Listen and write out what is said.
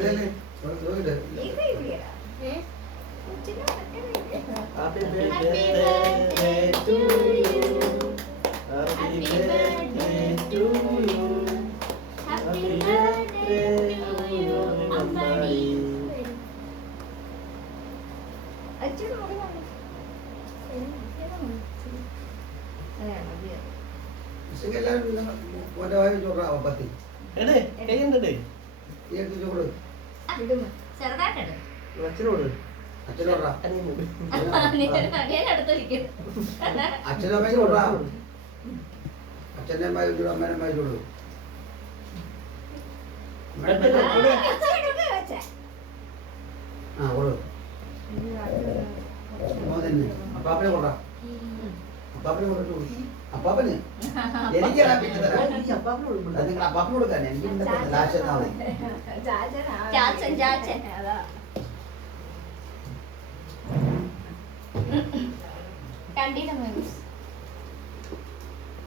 Happy birthday to you. Happy birthday to you. Happy birthday to you, Ammani. എടേ കൈയുണ്ടേ അച്ഛനോട് അച്ഛൻ്റെ അമ്മേനെ അമ്മയോട് ആ കൊടു അപ്പാപ്പനെ കൊണ്ടാ അപ്പാപ്പനെ കൊണ്ടിട്ട് അപ്പാപ്പന് എനിക്ക് നിങ്ങൾ അപ്പാപ്പന് കൊടുക്കാൻ എനിക്ക് കണ്ടിട്ട്